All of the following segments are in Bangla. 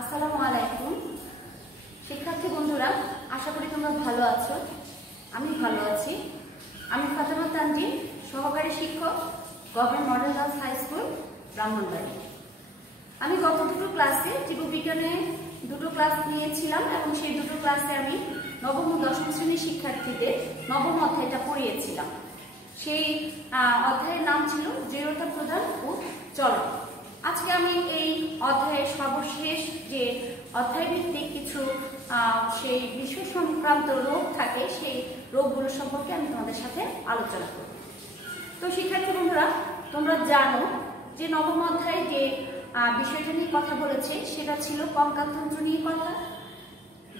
আসসালামু আলাইকুম শিক্ষার্থী বন্ধুরা, আশা করি তোমরা ভালো আছো। আমি ভালো আছি। আমি ফাতেমা তানজিম, সহকারী শিক্ষক, government model girls high school, Brahmanbari. আমি গত দুটো ক্লাসে জীববিজ্ঞানে দুটো ক্লাস নিয়েছিলাম এবং সেই দুটো ক্লাসে আমি নবম ও দশম শ্রেণীর শিক্ষার্থীদের নবম অধ্যায়টা পড়িয়েছিলাম। সেই অধ্যায়ের নাম ছিল দৃঢ়তা প্রদান ও চলন। আজকে আমি এই অধ্যায়ের সর্বশেষ যে অধ্যায়ভিত্তিক কিছু সেই বিষয় সংক্রান্ত রোগ থাকে, সেই রোগগুলো সম্পর্কে আমি তোমাদের সাথে আলোচনা করব। তো শিক্ষার্থী বন্ধুরা, তোমরা জানো যে নবম অধ্যায়ে যে বিষয়টা নিয়ে কথা বলেছে সেটা ছিল কঙ্কালতন্ত্র নিয়ে কথা।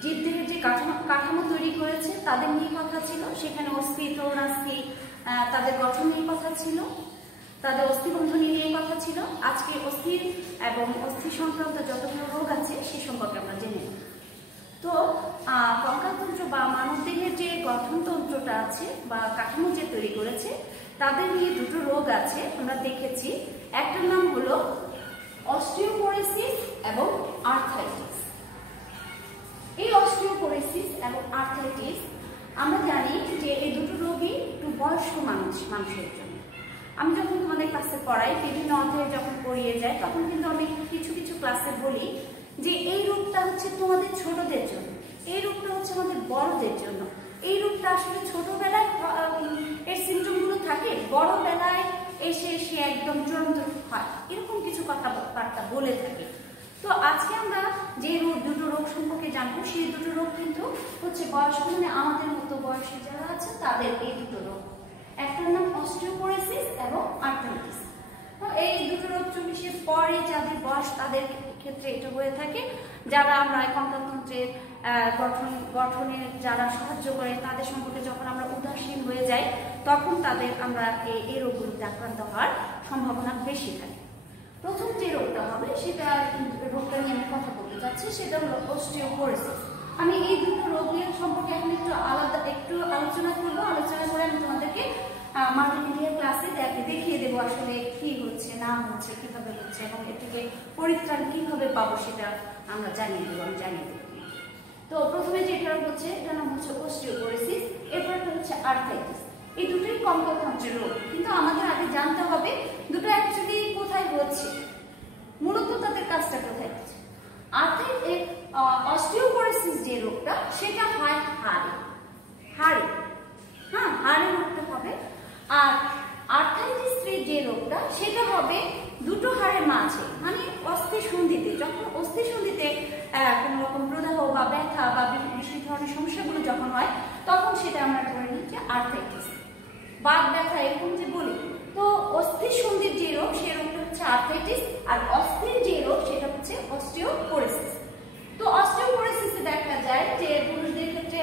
জীবদেহের যে কাঠামো তৈরি করেছে তাদের নিয়ে কথা ছিল। সেখানে অস্থি, তরুণাস্থি, তাদের গঠন নিয়ে কথা ছিল, তাদের অস্থিবন্ধনী নিয়ে কথা ছিল। আজকে অস্থির এবং অস্থি সংক্রান্ত যতগুলো রোগ আছে সে সম্পর্কে আমরা জেনে নেব। তো কঙ্কালতন্ত্র বা মানবদেহের যে গঠনতন্ত্রটা আছে বা কাঠামো যে তৈরি করেছে তাদের নিয়ে দুটো রোগ আছে, আমরা দেখেছি। একটার নাম হলো অস্টিওপোরোসিস এবং আর্থ্রাইটিস। এই অস্টিওপোরোসিস এবং আর্থ্রাইটিস আমরা জানি যে এই দুটো রোগই একটু বয়স্ক মানুষের জন্য। আমি যখন তোমাদের ক্লাসে পড়াই, বিভিন্ন অধ্যায়ে যখন পড়িয়ে যায়, তখন কিন্তু আমি কিছু কিছু ক্লাসে বলি যে এই রোগটা হচ্ছে তোমাদের ছোটদের জন্য, এই রোগটা হচ্ছে আমাদের বড়দের জন্য। এই রোগটা আসলে ছোটবেলায় এর সিমটমগুলো থাকে, বড়বেলায় এসে সে একদম চূড়ান্ত হয়, এরকম কিছু কথাবার্তা বলে থাকি। তো আজকে আমরা যে দুটো রোগ সম্পর্কে জানবো, সেই দুটো রোগ কিন্তু হচ্ছে বয়স্ক, মানে আমাদের মতো বয়সী যারা আছে তাদের এই দুটো রোগ। একটার নাম অস্টিওপোরোসিস এবং আর্থ্রাইটিস। তো এই দুটো রোগ 40-এর পরে যাদের বয়স তাদের ক্ষেত্রে এটা হয়ে থাকে। যারা আমরা কঙ্কালতন্ত্রের গঠনে যারা সাহায্য করে তাদের সম্পর্কে যখন আমরা উদাসীন হয়ে যাই, তখন তাদের আমরা এই রোগগুলিতে আক্রান্ত হওয়ার সম্ভাবনা বেশি থাকে। প্রথম যে রোগটা হবে সেটা রোগটা নিয়ে আমি কথা বলতে চাচ্ছি, সেটা হলো অস্টিওপোরোসিস। আমি এই দুটো রোগের সম্পর্কে এখন একটু আলোচনা করবো। আলোচনা করে আমি তোমাদেরকে মাল্টিমিডিয়া ক্লাসে দেখিয়ে দেবো আসলে কি হচ্ছে না হচ্ছে, কিভাবে হচ্ছে এবং এর থেকে পরিত্রাণ কিভাবে পাবো সেটা আমরা জানিয়ে দেবো, আমি জানিয়ে দেবো। তো প্রথমে যেটা হচ্ছে এটার নাম হচ্ছে অস্টিওপোরোসিস, এরপরটা হচ্ছে আর্থ্রাইটিস। এই দুটোই কঙ্কালতন্ত্রের রোগ, কিন্তু আমাদের আগে জানতে হবে দুটো অ্যাকচুয়ালি কোথায় হচ্ছে, মূলত তাদের কাজটা কোথায় হচ্ছে। অস্টিওপোরোসিস যে রোগটা সেটা হয় হাড়ে, হ্যাঁ হাড়ে রোগটা হবে। আর আর্থ্রাইটিস যে রোগটা সেটা হবে দুটো হাড়ের মাঝে, মানে অস্থিসন্ধিতে। যখন অস্থিসন্ধিতে কোনো রকম প্রদাহ বা ব্যথা বা বিশেষ ধরনের সমস্যাগুলো যখন হয়, তখন সেটা আমরা ধরে নিই যে আর্থ্রাইটিস, বাত ব্যথা এরকম যে বলি। তো অস্থিসন্ধির যে রোগ সেই রোগটা হচ্ছে আর্থ্রাইটিস, আর অস্থির যে রোগ সেটা হচ্ছে অস্টিওপোরোসিস। তো অস্টিওপোরোসিসে দেখা যায় যে পুরুষদের ক্ষেত্রে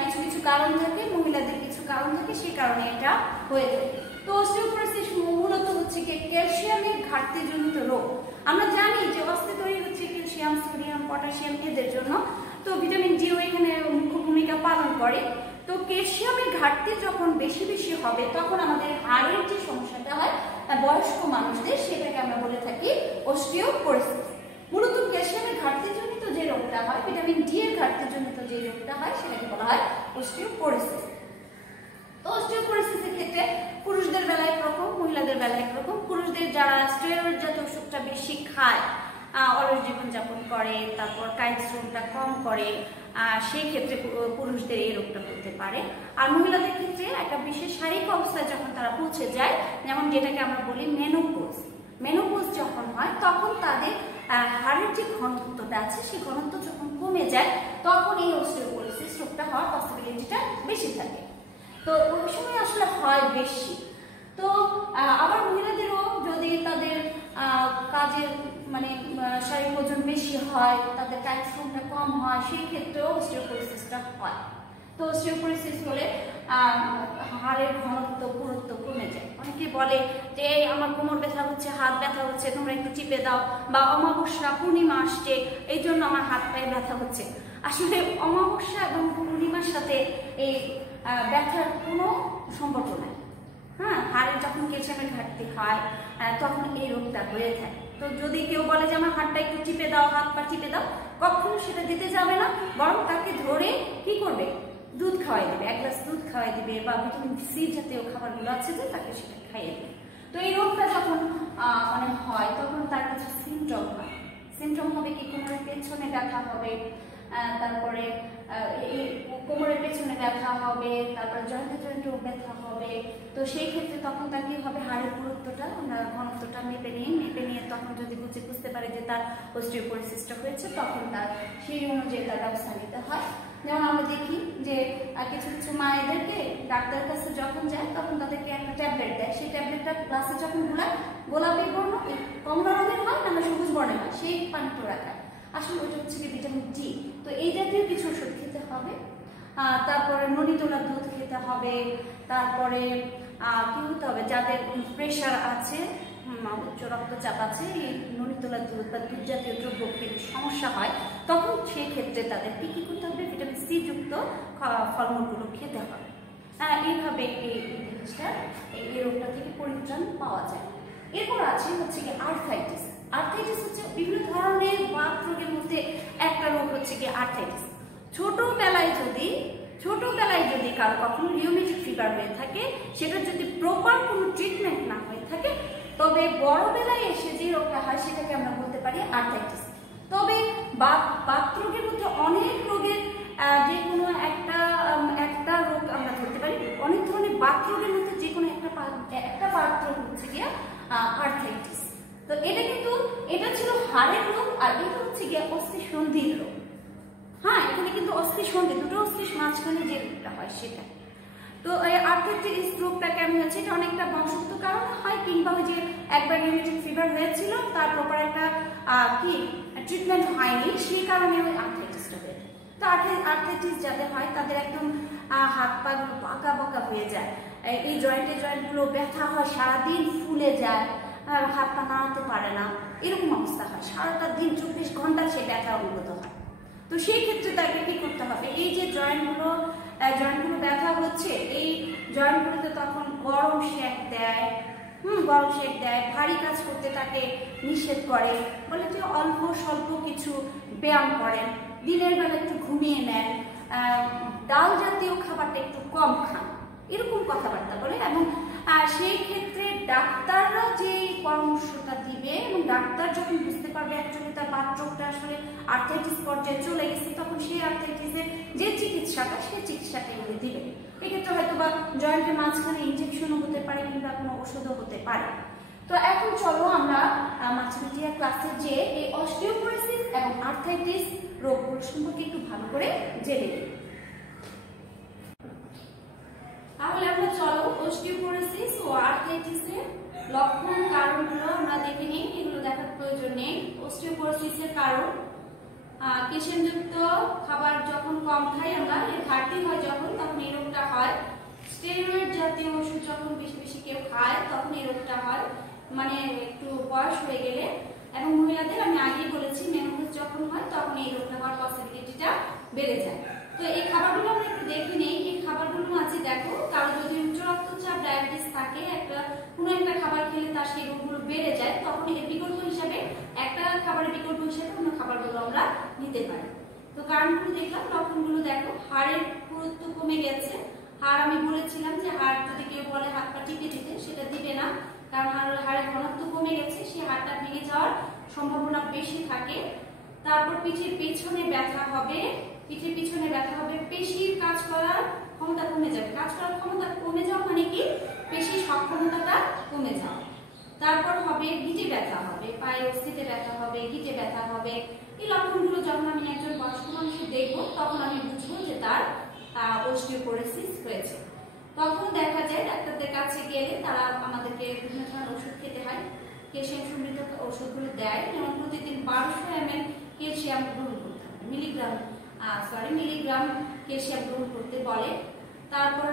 কিছু কিছু কারণ থাকে, মহিলাদের কিছু কারণ থাকে, সেই কারণে এটা হয়ে থাকে। তো অস্টিওপোরোসিস মূলত হচ্ছে কি ক্যালসিয়ামের ঘাটতিজনিত রোগ। আমরা জানি যে অস্থি তৈরি হচ্ছে ক্যালসিয়াম, সোডিয়াম, পটাশিয়াম এদের জন্য। তো ভিটামিন ডিও এখানে মুখ্য ভূমিকা পালন করে। তো ক্যালসিয়ামের ঘাটতি যখন বেশি বেশি হবে, তখন আমাদের হাড়ের যে সমস্যাটা হয় বয়স্ক মানুষদের, সেটাকে আমরা বলে থাকি অস্টিওপোরোসিস। মূলত ক্যালসিয়ামের ঘাটতিজনিত যে রোগটা হয়, ভিটামিন ডি এর ঘাটতিজনিত যে রোগটা হয়, সেটাকে বলা হয় অস্টিওপোরোসিস। তো অস্টিওপোরোসিসের ক্ষেত্রে পুরুষদের বেলায় একরকম, মহিলাদের বেলায় একরকম। পুরুষদের যারা স্টেরয়েড জাতীয় ওষুধটা বেশি খায়, অলস জীবনযাপন করে, তারপর কায়িক শ্রমটা কম করে, সেই ক্ষেত্রে পুরুষদের এই রোগটা হতে পারে। আর মহিলাদের ক্ষেত্রে একটা বিশেষ শারীরিক অবস্থায় যখন তারা পৌঁছে যায়, যেমন যেটাকে আমরা বলি মেনোপজ যখন হয়, তখন তাদের হাড়ের যে ঘনত্বটা আছে সেই ঘনত্ব যখন কমে যায়, তখন এই অস্টিওপোরোসিস রোগটা হওয়ার পসিবিলিটিটা বেশি থাকে। তো ওই সময় আসলে হয় বেশি। তো আবার মহিলাদেরও যদি তাদের কাজের মানে শারীরিক ওজন বেশি হয়, তাদের কায়িক শ্রমটা কম হয়, সেই ক্ষেত্রেও অস্টিওপোরোসিসটা হয়। তো অস্টিওপোরোসিস হলে হাড়ের ঘনত্ব পুরুত্ব কমে যায়। অনেকে বলে যে আমার কোমর ব্যথা হচ্ছে, হাত ব্যথা হচ্ছে, তোমরা একটু চিপে দাও, বা অমাবস্যা পূর্ণিমা আসছে এই জন্য আমার হাত পায়ে ব্যথা হচ্ছে। আসলে অমাবস্যা এবং পূর্ণিমার সাথে এই ব্যথার কোনো সম্পর্ক নাই। হাড়ের যখন ক্যালসিয়ামের ঘাটতি হয় তখন এই রোগটা হয়ে থাকে। তো যদি কেউ বলে যে আমার হাতটা একটু টিপে দাও, হাত পা টিপে দাও, কখনো সেটা দিতে যাবে না, বরং তাকে ধরে কি করবে, দুধ খাওয়াই দেবে, 1 গ্লাস দুধ খাওয়াই দিবে, বা ভিটামিন সি জাতীয় খাবারগুলো আছে যে তাকে সেটা খাইয়ে দেবে। তো এই রোগটা যখন মানে হয় তখন তার কিছু সিমটম হয়। সিমটম হবে কি, কোমরের পেছনে ব্যথা হবে, তারপরে এই কোমরের পেছনে ব্যথা হবে, তারপর জয়েন্টে জয়েন্টেও ব্যথা হবে। তো সেই ক্ষেত্রে তখন তার কি হবে, হাড়ের পুরুত্বটা আমরা ঘনত্বটা মেপে নিয়ে তখন যদি বুঝতে পারে যে তার অস্টিওপোরোসিসটা হয়েছে, তখন তার সেই অনুযায়ী তার ব্যবস্থা নিতে হয়। যেমন আমরা দেখি যে কিছু কিছু মায়েদেরকে ডাক্তারের কাছে যখন যায় তখন তাদেরকে একটা ট্যাবলেট দেয়, সেই ট্যাবলেটটা গ্লাসে যখন গোলাপি বর্ণ, কমলা রঙের হয় না সবুজ বর্ণের হয়, সেই পানিটা রাখায়, আসলে ওইটা হচ্ছে কি ভিটামিন ডি। তো এই জাতীয় কিছু ওষুধ খেতে হবে। তারপরে ননি তোলা দুধ খেতে হবে। তারপরে কি হতে হবে, যাদের প্রেশার আছে, উচ্চ রক্তচাপ আছে, এই ননি তোলা দুধ বা দুধ জাতীয় দ্রব্য খেতে সমস্যা হয়, তখন সেই ক্ষেত্রে তাদের কি করতে হবে, ভিটামিন সি যুক্ত ফলমূলগুলো খেতে হবে। এইভাবে এই জিনিসটা, এই রোগটা থেকে পরিত্রাণ পাওয়া যায়। এরপর আছে হচ্ছে কি আর্থ্রাইটিস। আর্থ্রাইটিস হচ্ছে বিভিন্ন ধরনের বাত রোগের মধ্যে একটা রোগ হচ্ছে কি আর্থ্রাইটিস। ছোটবেলায় যদি কারো কখনো রিউমেটিক ফিভার হয়ে থাকে, সেটা যদি প্রপার কোনো ট্রিটমেন্ট না হয়ে থাকে, তবে বড়বেলায় এসে যে রোগটা হয় সেটাকে আমরা বলতে পারি আর্থ্রাইটিস। তবে বাত রোগের মধ্যে অনেক রোগের যে কোনো একটা রোগ আমরা ধরতে পারি। অনেক ধরনের বাত রোগের মধ্যে যে কোনো একটা বাত রোগ হচ্ছে গিয়ে আর্থ্রাইটিস। তো এটা ছিল হাড়ের রোগ, আর এটা হচ্ছে গিয়ে অস্থিসন্ধির রোগ। এখানে কিন্তু অস্থিসন্ধি, দুটো অস্থির মাঝখানে যে রোগটা হয় সেটা। তো এই আর্থ্রাইটিস রোগটা কেমন হচ্ছে, এটা অনেকটা বংশগত কারণে হয়, কিংবা ওই যে একবার রিউমেটিক ফিভার হয়েছিল, তার প্রপার একটা ট্রিটমেন্ট হয়নি, সেই কারণে ওই আর্থ্রাইটিসটা হয়ে যায়। তো আর্থ্রাইটিস যাদের হয় তাদের একদম হাত পা বাঁকা বাঁকা হয়ে যায়, এই জয়েন্টগুলো ব্যথা হয়, সারাদিন ফুলে যায়, হাত পা নাড়াতে পারে না, এরকম অবস্থা হয়, সারাটা দিন 24 ঘন্টা সে ব্যথা অনুভূত হয়। তো সেই ক্ষেত্রে তাকে কি করতে হবে, এই যে জয়েন্টগুলো ব্যথা হচ্ছে, এই জয়েন্টগুলোতে তখন গরম শেক দেয়, ভারী কাজ করতে তাকে নিষেধ করে, বলে যে অল্প স্বল্প কিছু ব্যায়াম করেন, দিনের বেলা একটু ঘুমিয়ে নেন, ডাল জাতীয় খাবারটা একটু কম খান, এরকম কথাবার্তা বলে। এবং সেই ক্ষেত্রে ডাক্তাররা যে পরামর্শটা দিবে, এবং ডাক্তার যখন বুঝতে পারবে অ্যাকচুয়ালি তার বাত রোগটা আসলে আর্থ্রাইটিস পর্যায়ে চলে গেছে, তখন সেই আর্থ্রাইটিসের যে চিকিৎসাটা, সেই চিকিৎসাটা এগুলো দিবে। এক্ষেত্রে হয়তো বা জয়েন্টের মাঝখানে ইনজেকশনও হতে পারে, কিংবা কোনো ওষুধও হতে পারে। তো এখন চলো আমরা মাঝখানে ক্লাসে যে এই অস্টিওপোরোসিস এবং আর্থ্রাইটিস রোগগুলো সম্পর্কে একটু ভালো করে জেনে নিই। তাহলে আমরা চলো অস্টিওপোরোসিস ও আর্থ্রাইটিসের লক্ষণ কারণগুলো আমরা দেখে নিই। এগুলো দেখার প্রয়োজন নেই। অস্টিওপোরোসিসের কারণ, ক্যালসিয়ামযুক্ত খাবার যখন কম খাই আমরা, এর ঘাটতি হয় যখন, তখন এই রোগটা হয়। স্টেরয়েড জাতীয় ওষুধ যখন বেশি বেশি কেউ খায়, তখন এই রোগটা হয়, মানে একটু বয়স হয়ে গেলে। এবং মহিলাদের আমি আগেই বলেছি, মেনোপজ যখন হয় তখন এই রোগটা হওয়ার পসিবিলিটিটা বেড়ে যায়। তো এই খাবারগুলো আমরা একটু দেখে নেই। এই খাবারগুলো আছে, দেখো, কারো যদি উচ্চ রক্তচাপ ডায়াবেটিস থাকে, কোনো একটা খাবার খেলে তার সেই রোগগুলো বেড়ে যায়, তখন এর বিকল্প হিসাবে, একটা খাবারের বিকল্প হিসাবে অন্য খাবারগুলো আমরা নিতে পারি। তো কারণগুলো দেখলাম, লক্ষণগুলো দেখো, হাড়ের পুরুত্ব কমে গেছে। হাড় আমি বলেছিলাম যে হাড় যদি কেউ বলে হাত পা টিপে দিতে, সেটা দিবে না, কারণ হাড়ের ঘনত্ব কমে গেছে, সেই হাড়টা ভেঙে যাওয়ার সম্ভাবনা বেশি থাকে। তারপর পিঠের পিছনে ব্যথা হবে, পেশির কাজ করার ক্ষমতা কমে যাবে। কাজ করার ক্ষমতা কমে যাওয়া মানে কি, পেশির সক্ষমতাটা কমে যাওয়া। তারপর হবে গিঁটে ব্যথা হবে, পায়ে অস্থিতে ব্যথা হবে, গিঁটে ব্যথা হবে। এই লক্ষণগুলো যখন আমি একজন বয়স্ক মানুষকে দেখবো, তখন আমি বুঝবো যে তার অস্টিওপোরোসিস হয়েছে। তখন দেখা যায় ডাক্তারদের কাছে গেলে তারা আমাদেরকে বিভিন্ন ধরনের ওষুধ খেতে হয়, ক্যালসিয়াম সমৃদ্ধ ওষুধগুলো দেয়। যেমন প্রতিদিন 1200 ml ক্যালসিয়াম গ্রহণ করতে হবে, মিলিগ্রাম ক্যালসিয়াম গ্রহণ করতে বলে। তারপর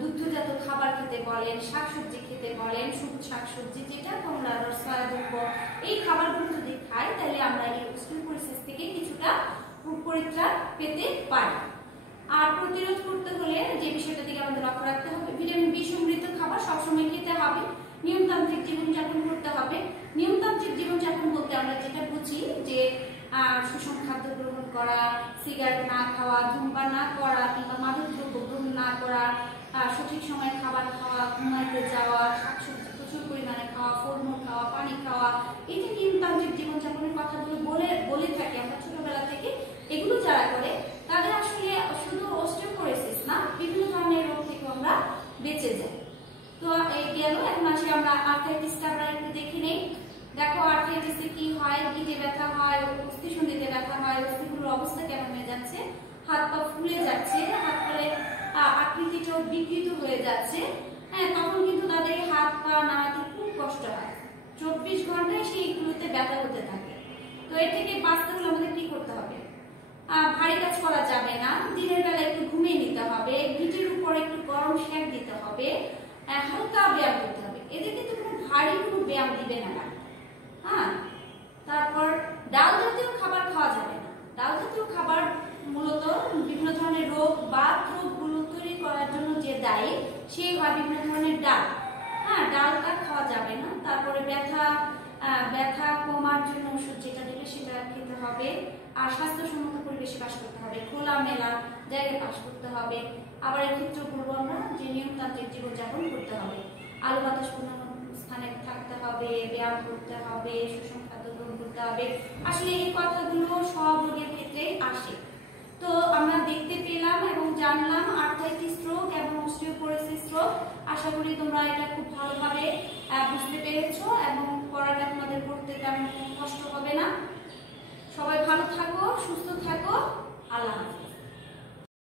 দুগ্ধজাত খাবার খেতে বলেন, শাকসবজি খেতে বলেন, সবুজ শাকসবজি যেটা কমলা রস, সয়াযুক্ত, এই খাবারগুলো যদি খাই, তাহলে আমরা এই অস্টিওপোরোসিস থেকে কিছুটা পরিত্রাণ পেতে পারি। আর প্রতিরোধ করতে হলে যে বিষয়টা দিকে আমাদের লক্ষ্য রাখতে হবে, ভিটামিন বি সমৃদ্ধ খাবার সবসময় খেতে হবে। নিয়মতান্ত্রিক জীবনযাপন করতে হবে। নিয়মতান্ত্রিক জীবনযাপন বলতে আমরা যেটা বুঝি যে সুষম খাদ্য গ্রহণ করা, সিগারেট না খাওয়া, ধূমপান না করা কিংবা মাদকদ্রব্য গ্রহণ না করা, সঠিক সময়ে খাবার খাওয়া, ঘুমাইতে যাওয়া, শাকসবজি প্রচুর পরিমাণে খাওয়া, ফলমূল খাওয়া, পানি খাওয়া, এই যে নিয়মতান্ত্রিক জীবনযাপনের কথাগুলো বলে থাকি আমরা ছোটবেলা থেকে, এগুলো যারা করে তাদের আসলে শুধু অস্টিওপোরোসিস না, বিভিন্ন ধরনের রোগ থেকে আমরা বেঁচে যাই। তো এই গেল, এখন আসি আমরা আর্থ্রাইটিসটা আমরা একটু দেখে নেই। দেখো আর্থ্রাইটিসে কি হয়, গিঁটে ব্যথা হয়, অস্থিসন্ধিতে ব্যথা হয়, অস্থিগুলোর অবস্থা কেমন হয়ে যাচ্ছে, হাত পা ফুলে যাচ্ছে, হাত পায়ে আকৃতিটাও বিকৃত হয়ে যাচ্ছে। হ্যাঁ, তখন কিন্তু তাদের হাত পা নাড়াতে খুব কষ্ট হয়, 24 ঘন্টায় সেইগুলোতে ব্যথা হতে থাকে। তো এর থেকে বাঁচতে হলে আমাদের কি করতে হবে? ভারী কাজ করা যাবে না, দিনের বেলা একটু ঘুমিয়ে নিতে হবে, গিঁটের উপর একটু গরম সেঁক দিতে হবে, হালকা ব্যায়াম করতে হবে। এদের কিন্তু কোনো ভারী কোনো ব্যায়াম দিবে না। হ্যাঁ, তারপর ডাল জাতীয় খাবার খাওয়া যাবে না। ডাল জাতীয় খাবার মূলত বিভিন্ন ধরনের রোগ বা রোগগুলো তৈরি করার জন্য যে দায়ী, সেই হয় বিভিন্ন ধরনের ডাল। হ্যাঁ, ডালটা খাওয়া যাবে না। তারপরে ব্যথা কমার জন্য ওষুধ যেটা দেবে সেটা খেতে হবে। আর স্বাস্থ্যসম্মত পরিবেশে বাস করতে হবে, খোলামেলা জায়গায় বাস করতে হবে। আবার এক্ষেত্রে বলবো আমরা যে নিয়মতান্ত্রিক জীবনযাপন করতে হবে, আলো বাতাস স্থানে থাকতে হবে, ব্যায়াম করতে হবে, সুষম খাদ্য গ্রহণ করতে হবে। আসলে এই কথাগুলো সব রোগের ক্ষেত্রেই আসে। তো আমরা দেখতে পেলাম এবং জানলাম আর্থ্রাইটিস রোগ এবং অস্টিওপোরোসিস রোগ। আশা করি তোমরা এটা খুব ভালোভাবে বুঝতে পেরেছো এবং পড়াটা তোমাদের পড়তে তেমন কষ্ট হবে না। সবাই ভালো থাকো, সুস্থ থাকো, আল্লাহ হাফেজ।